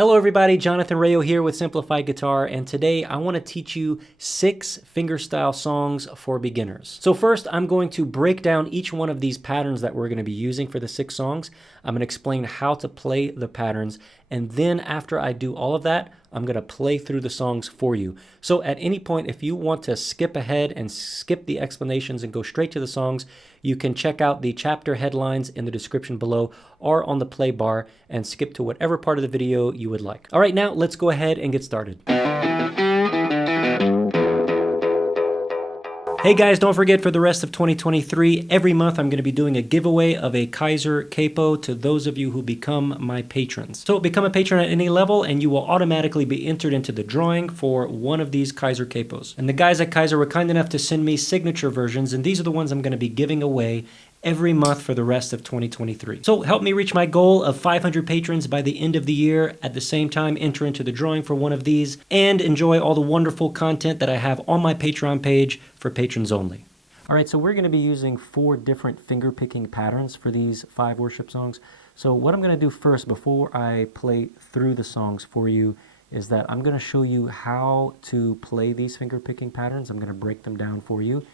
Hello everybody, Jonathan Rayo here with Simplified Guitar, and today I want to teach you 6 fingerstyle songs for beginners. So first, I'm going to break down each one of these patterns that we're going to be using for the 6 songs. I'm going to explain how to play the patterns, and then after I do all of that, I'm going to play through the songs for you. So at any point, if you want to skip ahead and skip the explanations and go straight to the songs, you can check out the chapter headlines in the description below or on the play bar and skip to whatever part of the video you would like. All right, now let's go ahead and get started. Hey guys, don't forget for the rest of 2023, every month I'm going to be doing a giveaway of a Kyser capo to those of you who become my patrons. So become a patron at any level and you will automatically be entered into the drawing for one of these Kyser capos. And the guys at Kyser were kind enough to send me signature versions, and these are the ones I'm going to be giving away every month for the rest of 2023. So help me reach my goal of 500 patrons by the end of the year. At the same time, enter into the drawing for one of these and enjoy all the wonderful content that I have on my Patreon page for patrons only. All right, so we're going to be using 4 different finger picking patterns for these 5 worship songs. So what I'm going to do first before I play through the songs for you is that I'm going to show you how to play these finger picking patterns. I'm going to break them down for you.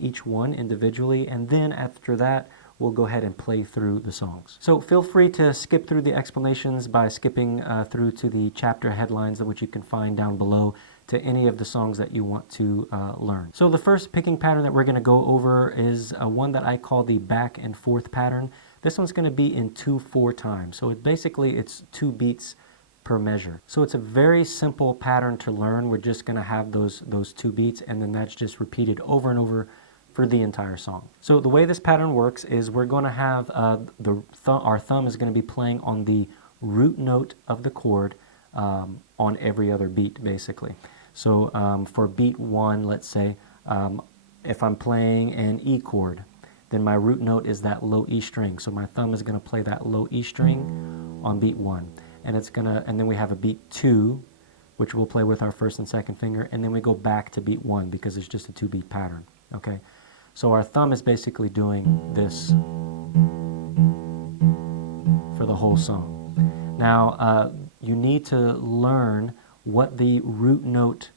Each one individually, and then after that we'll go ahead and play through the songs. So feel free to skip through the explanations by skipping through to the chapter headlines, which you can find down below, to any of the songs that you want to learn. So the first picking pattern that we're going to go over is one that I call the back and forth pattern. This one's going to be in 2/4 time. So it's 2 beats per measure. So it's a very simple pattern to learn. We're just going to have those 2 beats, and then that's just repeated over and over for the entire song. So the way this pattern works is we're going to have our thumb is going to be playing on the root note of the chord on every other beat, basically. So for beat 1, let's say, if I'm playing an E chord, then my root note is that low E string. So my thumb is going to play that low E string on beat 1. And then we have a beat 2, which we'll play with our first and second finger, and then we go back to beat 1 because it's just a 2-beat pattern. Okay, so our thumb is basically doing this for the whole song. Now you need to learn what the root note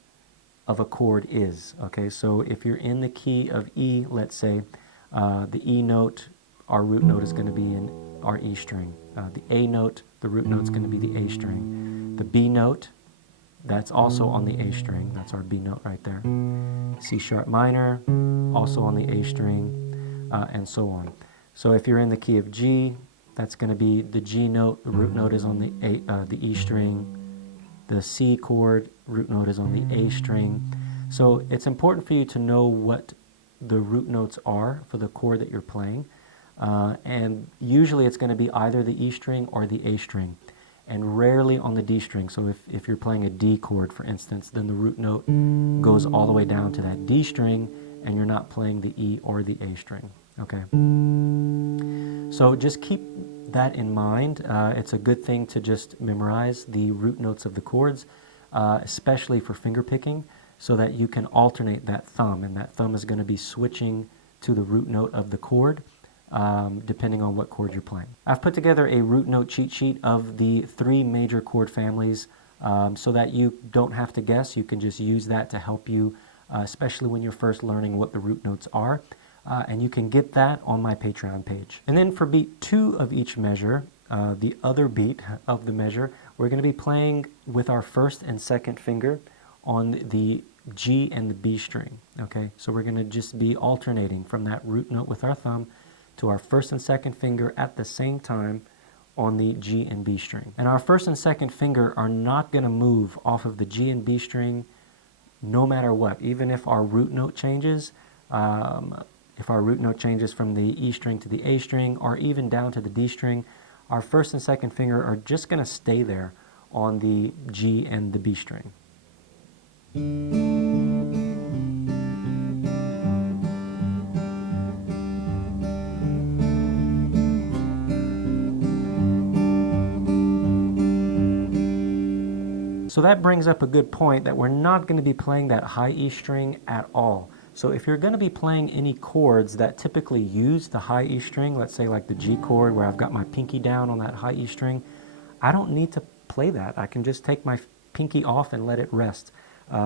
of a chord is. Okay, so if you're in the key of E, let's say, the E note, our root note is going to be in our E string. The A note, the root note is going to be the A string. The B note, that's also on the A string. That's our B note right there. C sharp minor, also on the A string, and so on. So if you're in the key of G, that's going to be the G note. The root note is on the E string. The C chord, root note is on the A string. So it's important for you to know what the root notes are for the chord that you're playing. And usually it's going to be either the E string or the A string, and rarely on the D string. So if you're playing a D chord, for instance, then the root note goes all the way down to that D string, and you're not playing the E or the A string. Okay. So just keep that in mind. It's a good thing to just memorize the root notes of the chords, especially for finger picking, so that you can alternate that thumb, and that thumb is going to be switching to the root note of the chord, depending on what chord you're playing. I've put together a root note cheat sheet of the 3 major chord families so that you don't have to guess. You can just use that to help you, especially when you're first learning what the root notes are. And you can get that on my Patreon page. And then for beat 2 of each measure, the other beat of the measure, we're going to be playing with our first and second finger on the G and the B string. Okay, so we're going to just be alternating from that root note with our thumb to our first and second finger at the same time on the G and B string. And our first and second finger are not going to move off of the G and B string no matter what. Even if our root note changes, if our root note changes from the E string to the A string or even down to the D string, our first and second finger are just going to stay there on the G and the B string. So that brings up a good point that we're not going to be playing that high E string at all. So if you're going to be playing any chords that typically use the high E string, let's say like the G chord where I've got my pinky down on that high E string, I don't need to play that. I can just take my pinky off and let it rest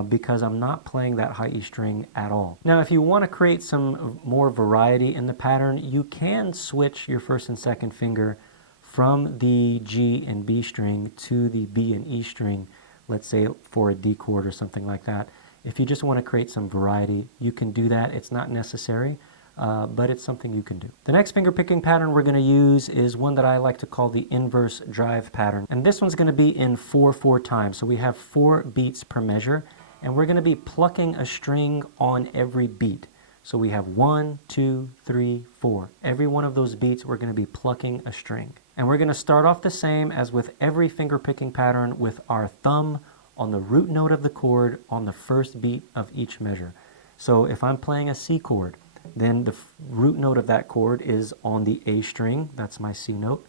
because I'm not playing that high E string at all. Now, if you want to create some more variety in the pattern, you can switch your first and second finger from the G and B string to the B and E string, let's say for a D chord or something like that. If you just want to create some variety, you can do that. It's not necessary, but it's something you can do. The next finger picking pattern we're going to use is one that I like to call the inverse drive pattern. And this one's going to be in 4/4 time. So we have 4 beats per measure, and we're going to be plucking a string on every beat. So we have 1, 2, 3, 4. Every one of those beats, we're going to be plucking a string. And we're going to start off the same as with every finger picking pattern with our thumb on the root note of the chord on the first beat of each measure. So if I'm playing a C chord, then the root note of that chord is on the A string. That's my C note.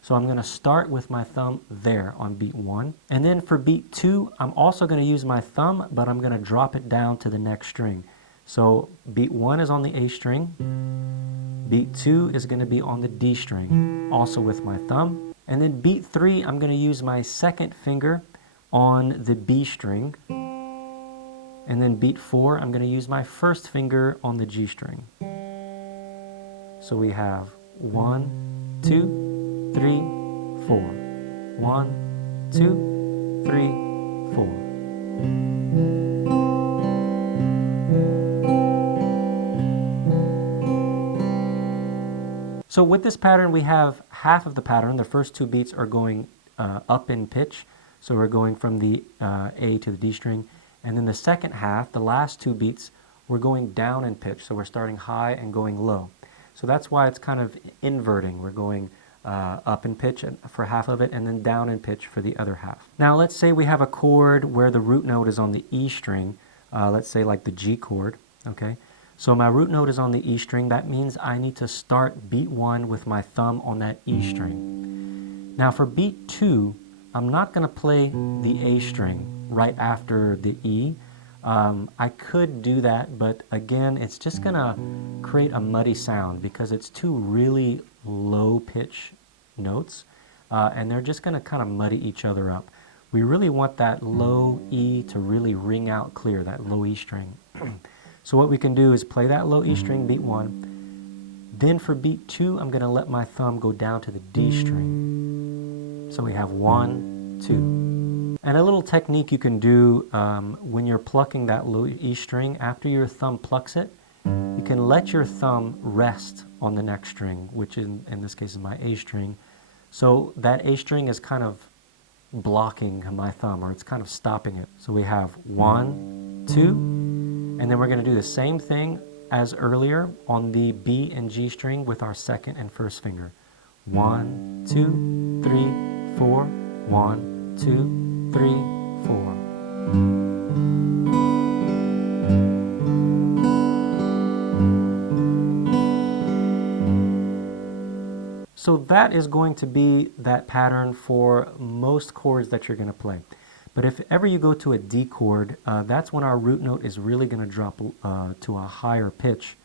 So I'm going to start with my thumb there on beat 1. And then for beat 2, I'm also going to use my thumb, but I'm going to drop it down to the next string. So beat 1 is on the A string. Beat 2 is going to be on the D string, also with my thumb. And then beat 3, I'm going to use my second finger on the B string. And then beat 4, I'm going to use my first finger on the G string. So we have 1, 2, 3, 4. 1, 2, 3, 4. So with this pattern, we have half of the pattern. The first 2 beats are going up in pitch. So we're going from the A to the D string. And then the second half, the last 2 beats, we're going down in pitch. So we're starting high and going low. So that's why it's kind of inverting. We're going up in pitch for half of it and then down in pitch for the other half. Now let's say we have a chord where the root note is on the E string. Let's say like the G chord. Okay. So my root note is on the E string. That means I need to start beat 1 with my thumb on that E string. Now for beat 2, I'm not going to play the A string right after the E. I could do that, but again, it's just going to create a muddy sound because it's 2 really low pitch notes, and they're just going to kind of muddy each other up. We really want that low E to really ring out clear, that low E string. So what we can do is play that low E string, beat 1. Then for beat 2, I'm going to let my thumb go down to the D string. So we have 1, 2. And a little technique you can do when you're plucking that low E string, after your thumb plucks it, you can let your thumb rest on the next string, which in this case is my A string. So that A string is kind of blocking my thumb, or it's kind of stopping it. So we have 1, 2, and then we're going to do the same thing as earlier on the B and G string with our second and first finger. 1, 2, 3, 4. 1, 2, 3, 4. So that is going to be that pattern for most chords that you're going to play. But if ever you go to a D chord, that's when our root note is really going to drop to a higher pitch,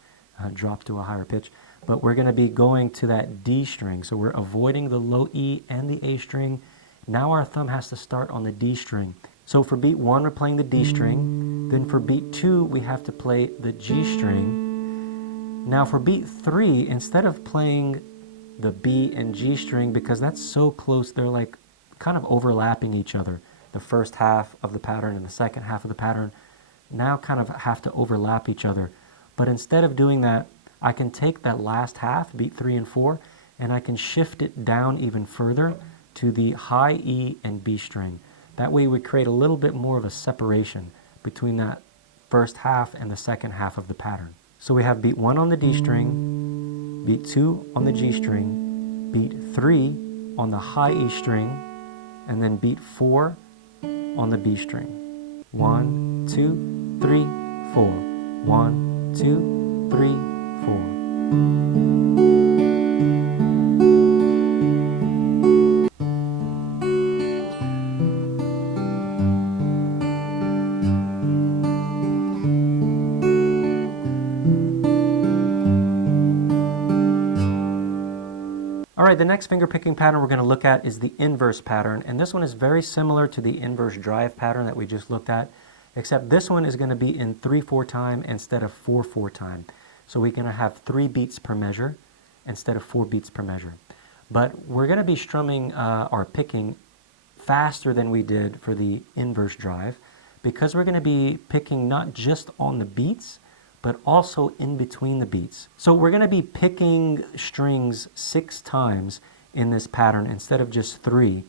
drops to a higher pitch. But we're going to be going to that D string. So we're avoiding the low E and the A string. Now our thumb has to start on the D string. So for beat 1, we're playing the D string. Then for beat 2, we have to play the G string. Now for beat 3, instead of playing the B and G string, because that's so close, they're like kind of overlapping each other. The first half of the pattern and the second half of the pattern now kind of have to overlap each other. But instead of doing that, I can take that last half, beat 3 and 4, and I can shift it down even further to the high E and B string. That way we create a little bit more of a separation between that first half and the second half of the pattern. So we have beat 1 on the D string, beat 2 on the G string, beat 3 on the high E string, and then beat 4 on the B string. 1, 2, 3, 4. 1, 2, 3, 4. right, the next finger picking pattern we're going to look at is the inverse pattern, and this one is very similar to the inverse drive pattern that we just looked at, except this one is going to be in 3/4 time instead of 4/4 time. So we're going to have 3 beats per measure instead of 4 beats per measure. But we're going to be strumming our picking faster than we did for the inverse drive, because we're going to be picking not just on the beats, but also in between the beats. So we're going to be picking strings 6 times in this pattern instead of just 3,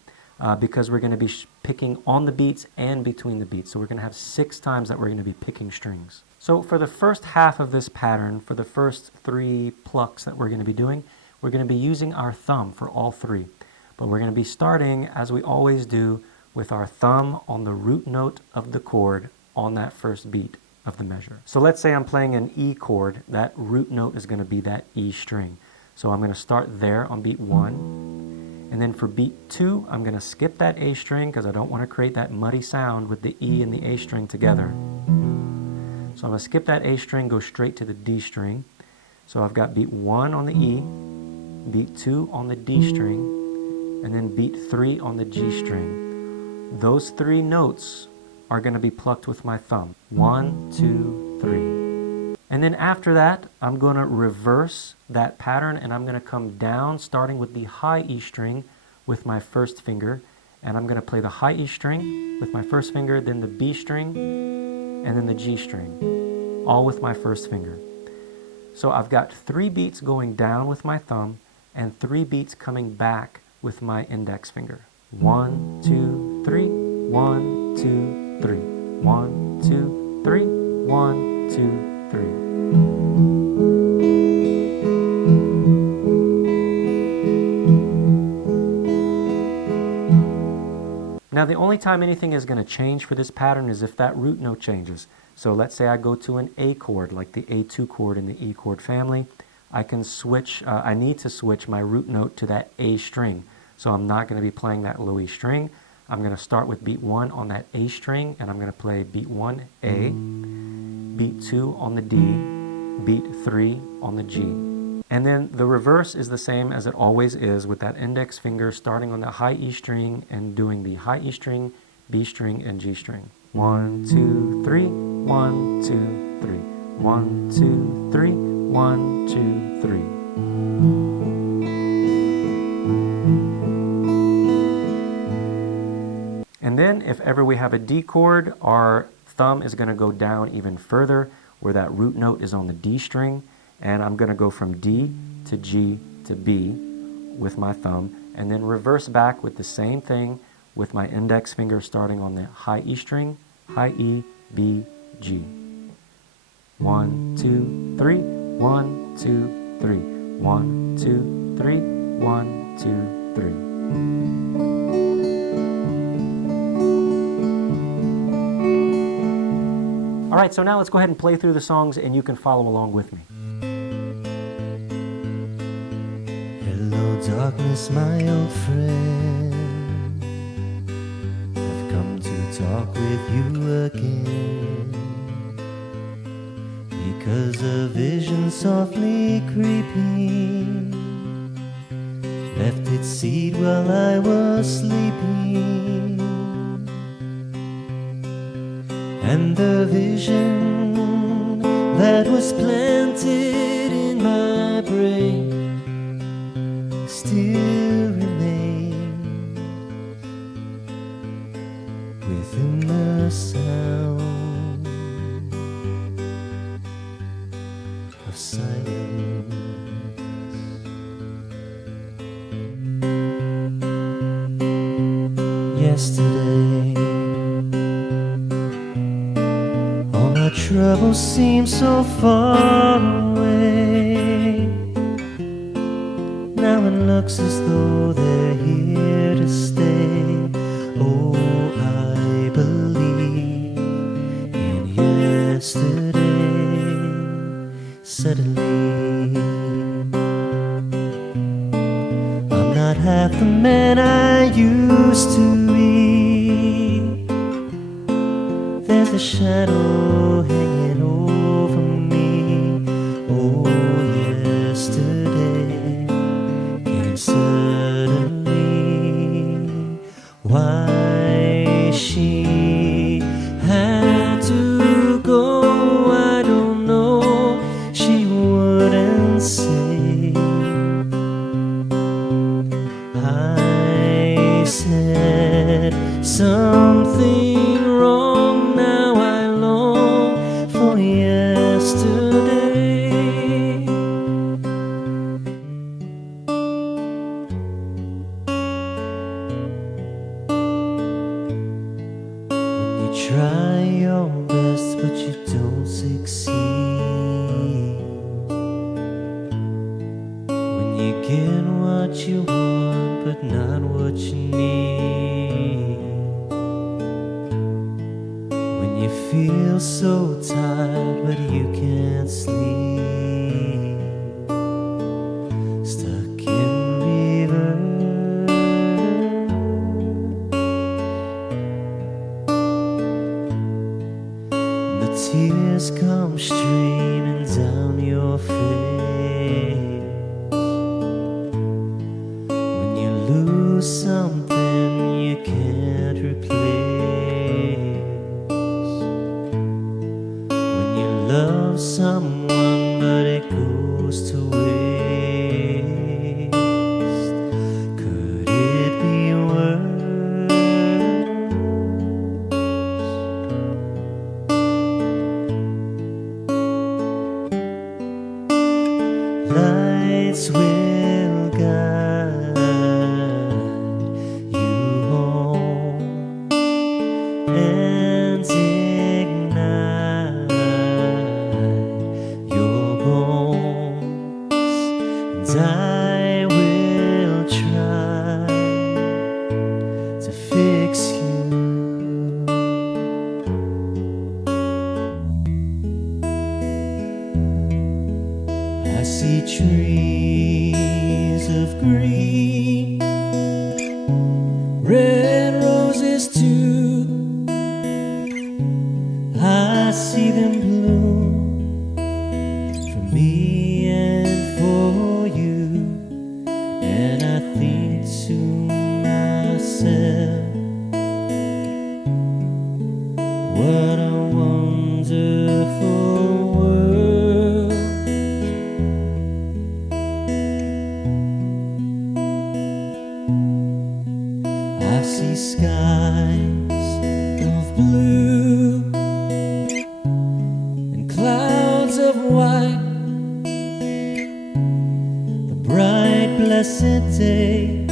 because we're going to be picking on the beats and between the beats. So we're going to have 6 times that we're going to be picking strings. So for the first half of this pattern, for the first 3 plucks that we're going to be doing, we're going to be using our thumb for all 3. But we're going to be starting, as we always do, with our thumb on the root note of the chord on that first beat of the measure. So let's say I'm playing an E chord, that root note is going to be that E string. So I'm going to start there on beat 1, and then for beat 2, I'm going to skip that A string because I don't want to create that muddy sound with the E and the A string together. So I'm going to skip that A string, go straight to the D string. So I've got beat 1 on the E, beat 2 on the D string, and then beat 3 on the G string. Those 3 notes are going to be plucked with my thumb. 1, 2, 3. And then after that, I'm going to reverse that pattern, and I'm going to come down starting with the high E string with my first finger, and I'm going to play the high E string with my first finger, then the B string, and then the G string, all with my first finger. So I've got 3 beats going down with my thumb and 3 beats coming back with my index finger. 1, 2, 3, 1, 2, 3. 1, 2, 3, 1, 2, 3. Now the only time anything is going to change for this pattern is if that root note changes. So let's say I go to an A chord, like the A2 chord in the E chord family. I can switch, I need to switch my root note to that A string. So I'm not going to be playing that low E string. I'm going to start with beat 1 on that A string, and I'm going to play beat 1 A, beat 2 on the D, beat 3 on the G. And then the reverse is the same as it always is, with that index finger starting on the high E string and doing the high E string, B string, and G string. 1, 2, 3, 1, 2, 3. 1, 2, 3, 1, 2, 3. And then if ever we have a D chord, our thumb is going to go down even further where that root note is on the D string, and I'm going to go from D to G to B with my thumb, and then reverse back with the same thing with my index finger starting on the high E string, high E, B, G. 1, 2, 3, 1, 2, 3. 1, 2, 3, 1, 2, 3. All right, so now let's go ahead and play through the songs and you can follow along with me. Hello darkness, my old friend, I've come to talk with you again, because a vision softly creeping left its seed while I was sleeping. And the vision that was planted in my brain still remains within the sound of silence. Yesterday troubles seem so far away. Now it looks as though they're here to stay. Oh, I believe in yesterday. Suddenly, I'm not half the man I used to be. There's a shadow hanging over me. Oh, yesterday came suddenly. something wrong. Now I long for yesterday. When you try your best but you don't succeed, when you get what you want but not what you need, when you feel so tired but you can't sleep, stuck in reverse, and the tears come streaming down your face. When you lose something you can't replace, when you love someone but it goes to waste, could it be worse? Lights will guide you home and ignite your bones, and I will try to fix you. I see trees of green, red roses too. I see them bloom for me and for you, and I think to myself, what a wonderful world. I see skies of blue and clouds of white, the bright blessed day,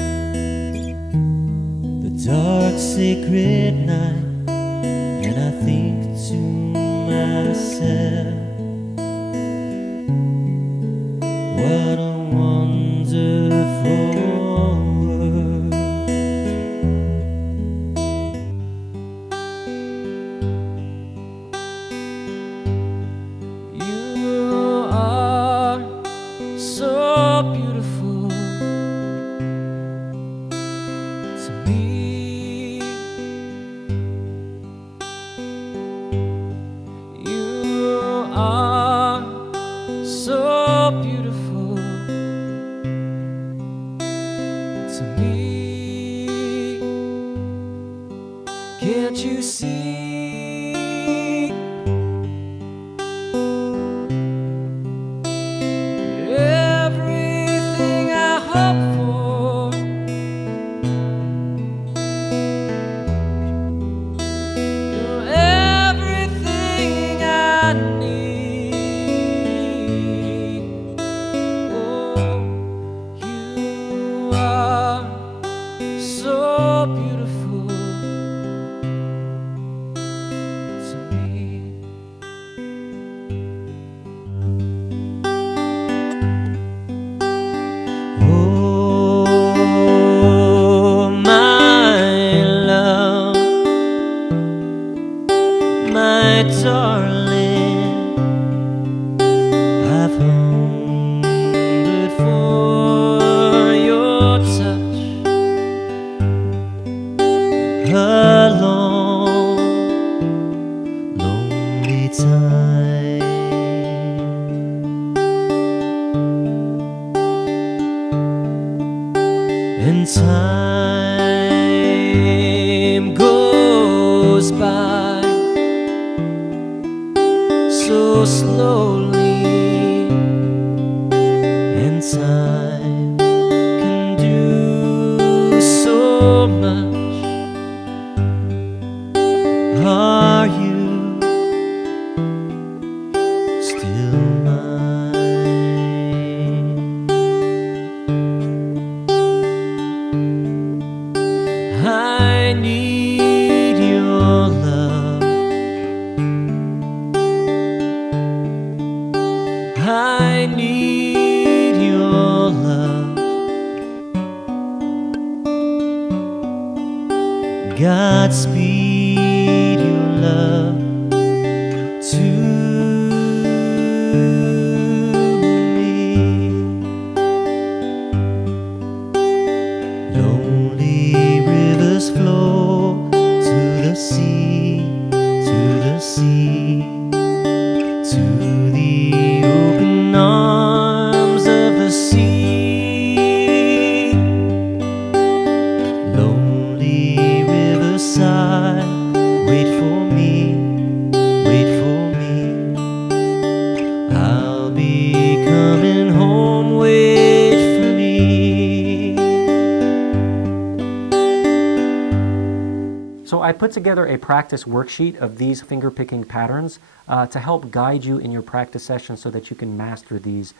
the dark sacred night, and I think to myself, what a wonderful world. You are so beautiful to me. You are so beautiful to me. Can't you see? Everything I hope for, you're everything I need. Oh, you are so beautiful to me. Oh, my love, my darling, I've hungered for your touch a long, lonely time. And time goes by so slowly, and time can do so much Godspeed your love to me. Lonely rivers flow to the sea, to the sea, to the open arms of the sea. Lonely riverside, wait for me, wait for me. I'll be coming home, wait for me. So I put together a practice worksheet of these finger picking patterns to help guide you in your practice session so that you can master these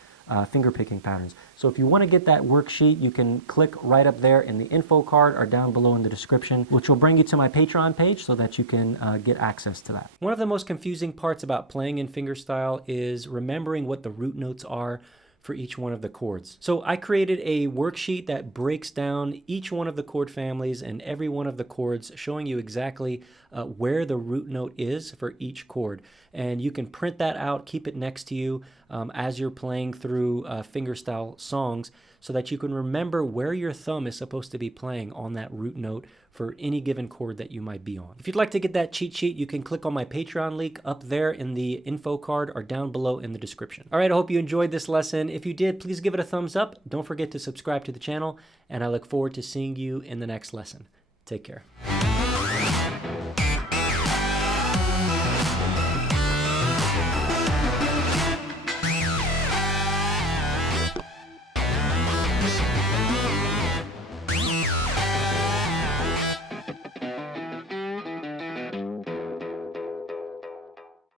finger picking patterns. So if you want to get that worksheet, you can click right up there in the info card or down below in the description, which will bring you to my Patreon page so that you can get access to that. One of the most confusing parts about playing in fingerstyle is remembering what the root notes are for each one of the chords. So I created a worksheet that breaks down each one of the chord families and every one of the chords, showing you exactly where the root note is for each chord. And you can print that out, keep it next to you as you're playing through fingerstyle songs, so that you can remember where your thumb is supposed to be playing on that root note for any given chord that you might be on. If you'd like to get that cheat sheet, you can click on my Patreon link up there in the info card or down below in the description. All right, I hope you enjoyed this lesson. If you did, please give it a thumbs up. Don't forget to subscribe to the channel, and I look forward to seeing you in the next lesson. Take care.